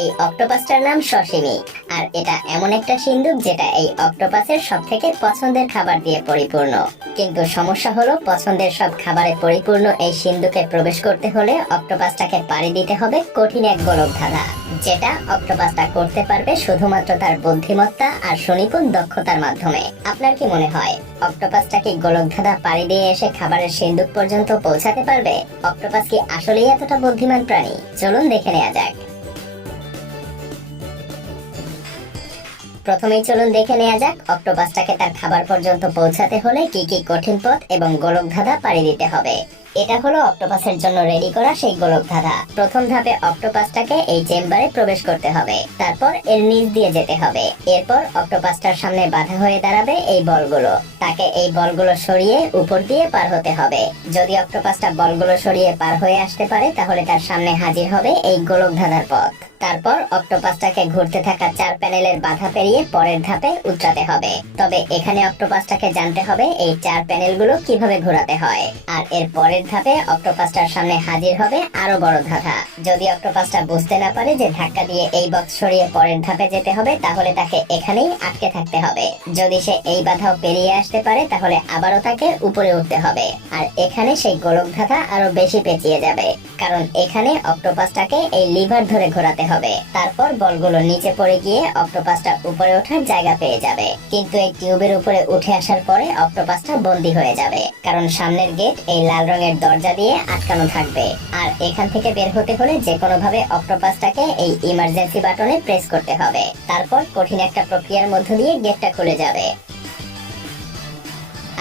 এই অক্টোপাসটার নাম সসিমি আর এটা এমন একটা সিন্দুক যেটা এই অক্টোপাসের সব থেকে পছন্দের খাবার দিয়ে পরিপূর্ণ। কিন্তু সমস্যা হলো পছন্দের সব খাবারে পরিপূর্ণ এই সিন্ধুকে প্রবেশ করতে হলে অক্টোপাসটাকে পাড়ি দিতে হবে কঠিন এক গোলক ধাঁধা যেটা অক্টোপাসটা করতে পারবে শুধুমাত্র তার বুদ্ধিমত্তা আর সুনিপুণ দক্ষতার মাধ্যমে। আপনার কি মনে হয়, অক্টোপাসটা কি গোলক ধাঁধা পাড়ি দিয়ে এসে খাবারের সিন্ধুক পর্যন্ত পৌঁছাতে পারবে? অক্টোপাস কি আসলেই এতটা বুদ্ধিমান প্রাণী? চলুন দেখে নেওয়া যাক। প্রথমেই চলুন দেখে নেওয়া যাক, অক্টোপাসটাকে তার খাবার পর্যন্ত পৌঁছাতে হলে কি কি কঠিন পথ এবং গোলক ধাঁধা পাড়ি দিতে হবে। এটা হলো অক্টোপাসের জন্য রেডি করা সেই গোলক ধাঁধা। প্রথম ধাপে অক্টোপাসটাকে এই চেম্বারে প্রবেশ করতে হবে। তারপর এর নিচ দিয়ে যেতে হবে। এরপর অক্টোপাসটার সামনে বাধা হয়ে দাঁড়াবে এই বলগুলো। তাকে এই বলগুলো সরিয়ে উপর দিয়ে পার হতে হবে। যদি অক্টোপাসটা বলগুলো সরিয়ে পার হয়ে আসতে পারে, তাহলে তার সামনে হাজির হবে এই গোলক ধাঁধার পথ। তারপর অক্টোপাসটাকে ঘুরতে থাকা চার প্যানেলের বাধা পেরিয়ে পরের ধাপে উতরাতে হবে। তবে এখানে অক্টোপাসটাকে জানতে হবে এই চার প্যানেলগুলো কীভাবে ঘোরাতে হয়। আর এর পরের ধাপে অক্টোপাসটার সামনে হাজির হবে আরও বড় ধাঁধা। যদি অক্টোপাসটা বুঝতে না পারে যে ধাক্কা দিয়ে এই বক্স সরিয়ে পরের ধাপে যেতে হবে, তাহলে তাকে এখানেই আটকে থাকতে হবে। যদি সে এই বাধাও পেরিয়ে আসতে পারে, তাহলে আবারও তাকে উপরে উঠতে হবে। আর এখানে সেই গোলক ধাঁধা আরও বেশি পেঁচিয়ে যাবে। কারণ এখানে অক্টোপাসটাকে এই লিভার ধরে ঘোরাতে হবে। তারপর বলগুলো নিচে পড়ে গিয়ে অক্টোপাসটা উপরে ওঠার জায়গা পেয়ে যাবে। কিন্তু এই টিউবের উপরে উঠে আসার পরে অক্টোপাসটা বন্দি হয়ে যাবে। কারণ সামনের গেট এই লাল রঙের দরজা দিয়ে আটকানো থাকবে। আর এখান থেকে বের হতে হলে যে কোনো ভাবে অক্টোপাসটাকে এই ইমার্জেন্সি বাটনে প্রেস করতে হবে। তারপর কঠিন একটা প্রক্রিয়ার মধ্য দিয়ে গেটটা খুলে যাবে।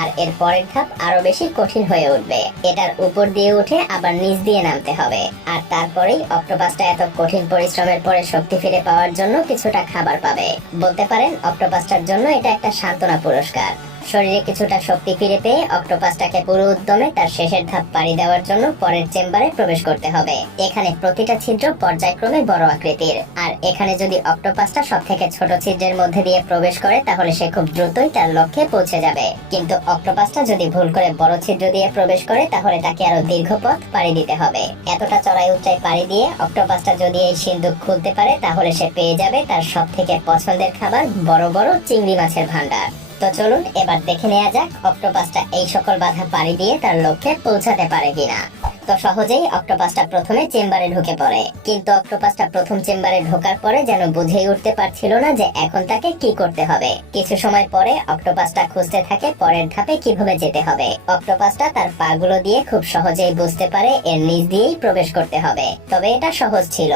আর এর পরের ধাপ আরও বেশি কঠিন হয়ে উঠবে। এটার উপর দিয়ে উঠে আবার নিচ দিয়ে নামতে হবে। আর তারপরেই অক্টোপাসটা এত কঠিন পরিশ্রমের পরে শক্তি ফিরে পাওয়ার জন্য কিছুটা খাবার পাবে। বলতে পারেন, অক্টোপাসটার জন্য এটা একটা সান্ত্বনা পুরস্কার। শরীরে কিছুটা শক্তি ফিরে পেয়ে অক্টোপাসটাকে পুরো উদ্যমে তার শেষের ধাপ পাড়ি দেওয়ার জন্য পরের চেম্বারে প্রবেশ করতে হবে। এখানে প্রতিটা ছিদ্র পর্যায়ক্রমে বড় আকৃতির। আর এখানে যদি অক্টোপাসটা সব থেকে ছোট ছিদ্রের মধ্যে দিয়ে প্রবেশ করে, তাহলে সে খুব দ্রুতই তার লক্ষ্যে পৌঁছে যাবে। কিন্তু অক্টোপাসটা যদি ভুল করে বড় ছিদ্র দিয়ে প্রবেশ করে, তাহলে তাকে আরও দীর্ঘ পথ পাড়ি দিতে হবে। এতটা চড়াই উচ্চায় পাড়ি দিয়ে অক্টোপাসটা যদি এই সিন্ধুক খুলতে পারে, তাহলে সে পেয়ে যাবে তার সব থেকে পছন্দের খাবার বড় বড় চিংড়ি মাছের ভান্ডার তো চলুন, এবার দেখে নেওয়া যাক অক্টোপাসটা এই সকল বাধা পাড়ি দিয়ে তার লক্ষ্যে পৌঁছাতে পারে কিনা। তো সহজেই অক্টোপাসটা প্রথমে চেম্বারে ঢুকে পড়ে। কিন্তু অক্টোপাসটা প্রথম চেম্বারে ঢোকার পরে যেন বুঝেই উঠতে পারছিল না যে এখন তাকে কি করতে হবে। কিছু সময় পরে অক্টোপাসটা খুঁজতে থাকে পরের ধাপে কীভাবে যেতে হবে। অক্টোপাসটা তার পাগুলো দিয়ে খুব সহজেই বুঝতে পারে এর নিচ দিয়েই প্রবেশ করতে হবে। তবে এটা সহজ ছিল।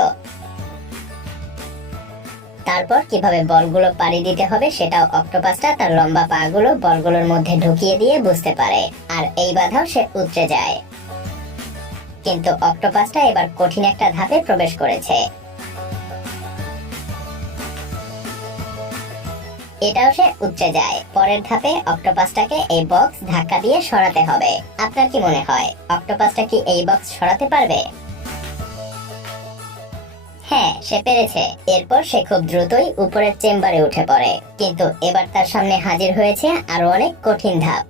তারপর কীভাবে বলগুলো পাড়ি দিতে হবে সেটাও অক্টোপাসটা তার লম্বা পাগুলো বলগুলোর মধ্যে ঢুকিয়ে দিয়ে বুঝতে পারে, আর এই বাধাও সে উতরে যায়। কিন্তু অক্টোপাসটা এবার কঠিন একটা ধাপে প্রবেশ করেছে। এটাও সে উচ্চে যায়। পরের ধাপে অক্টোপাসটাকে এই বক্স ধাক্কা দিয়ে সরাতে হবে। আপনার কি মনে হয়, অক্টোপাসটা কি এই বক্স সরাতে পারবে? সে পেরেছে। এরপর সে খুব দ্রুতই উপরের চেম্বারে উঠে পড়ে। কিন্তু এবার তার সামনে হাজির হয়েছে আরও অনেক কঠিন ধাপ।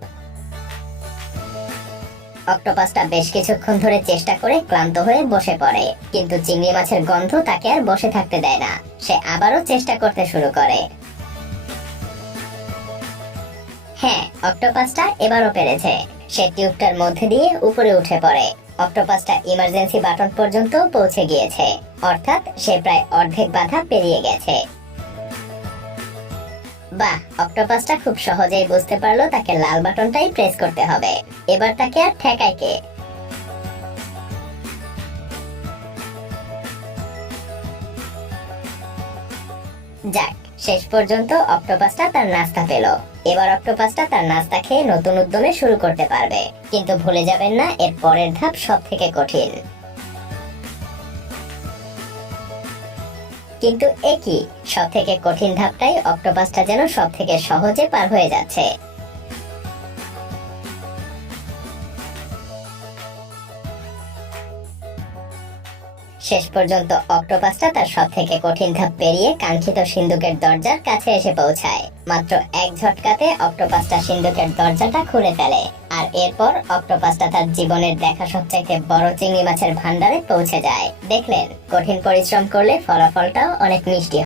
অক্টোপাসটা বেশ কিছুক্ষণ ধরে চেষ্টা করে ক্লান্ত হয়ে বসে পড়ে। কিন্তু চিংড়ি মাছের গন্ধ তাকে আর বসে থাকতে দেয় না। সে আবারও চেষ্টা করতে শুরু করে। হ্যাঁ অক্টোপাসটা এবারও পেরেছে। সে টিউবটার মধ্যে দিয়ে উপরে উঠে পড়ে। অক্টোপাসটা ইমার্জেন্সি বাটন পর্যন্ত পৌঁছে গিয়েছে। অর্থাৎ সে প্রায় অর্ধেক বাধা পেরিয়ে গেছে। বাহ, অক্টোপাসটা খুব সহজেই বুঝতে পারল তাকে লাল বাটনটাই প্রেস করতে হবে। এবার তাকে আর ঠেকায় কে? যাক, শেষ পর্যন্ত অক্টোপাসটা তার নাস্তা পেল। এবার অক্টোপাসটা তার নাস্তা খেয়ে নতুন উদ্যমে শুরু করতে পারবে। কিন্তু ভুলে যাবেন না, এর পরের ধাপ সব থেকে কঠিন। কিন্তু একই সব থেকে কঠিন ধাপটাই অক্টোপাসটা যেন সব থেকে সহজে পার হয়ে যাচ্ছে। শেষ পর্যন্ত অক্টোপাসটা তার সব থেকে কঠিন ধাপ পেরিয়ে কাঙ্ক্ষিত সিন্ধুকের দরজার কাছে এসে পৌঁছায়। মাত্র এক ঝটকাতে অক্টোপাসটা সিন্ধুকের দরজাটা খুলে ফেলে আর এরপর অক্টোপাসটা তার জীবনের দেখা সবচাইতে বড় চিংড়ি মাছের ভান্ডারে পৌঁছে যায়। দেখলেন, কঠিন পরিশ্রম করলে ফলাফলটাও অনেক মিষ্টি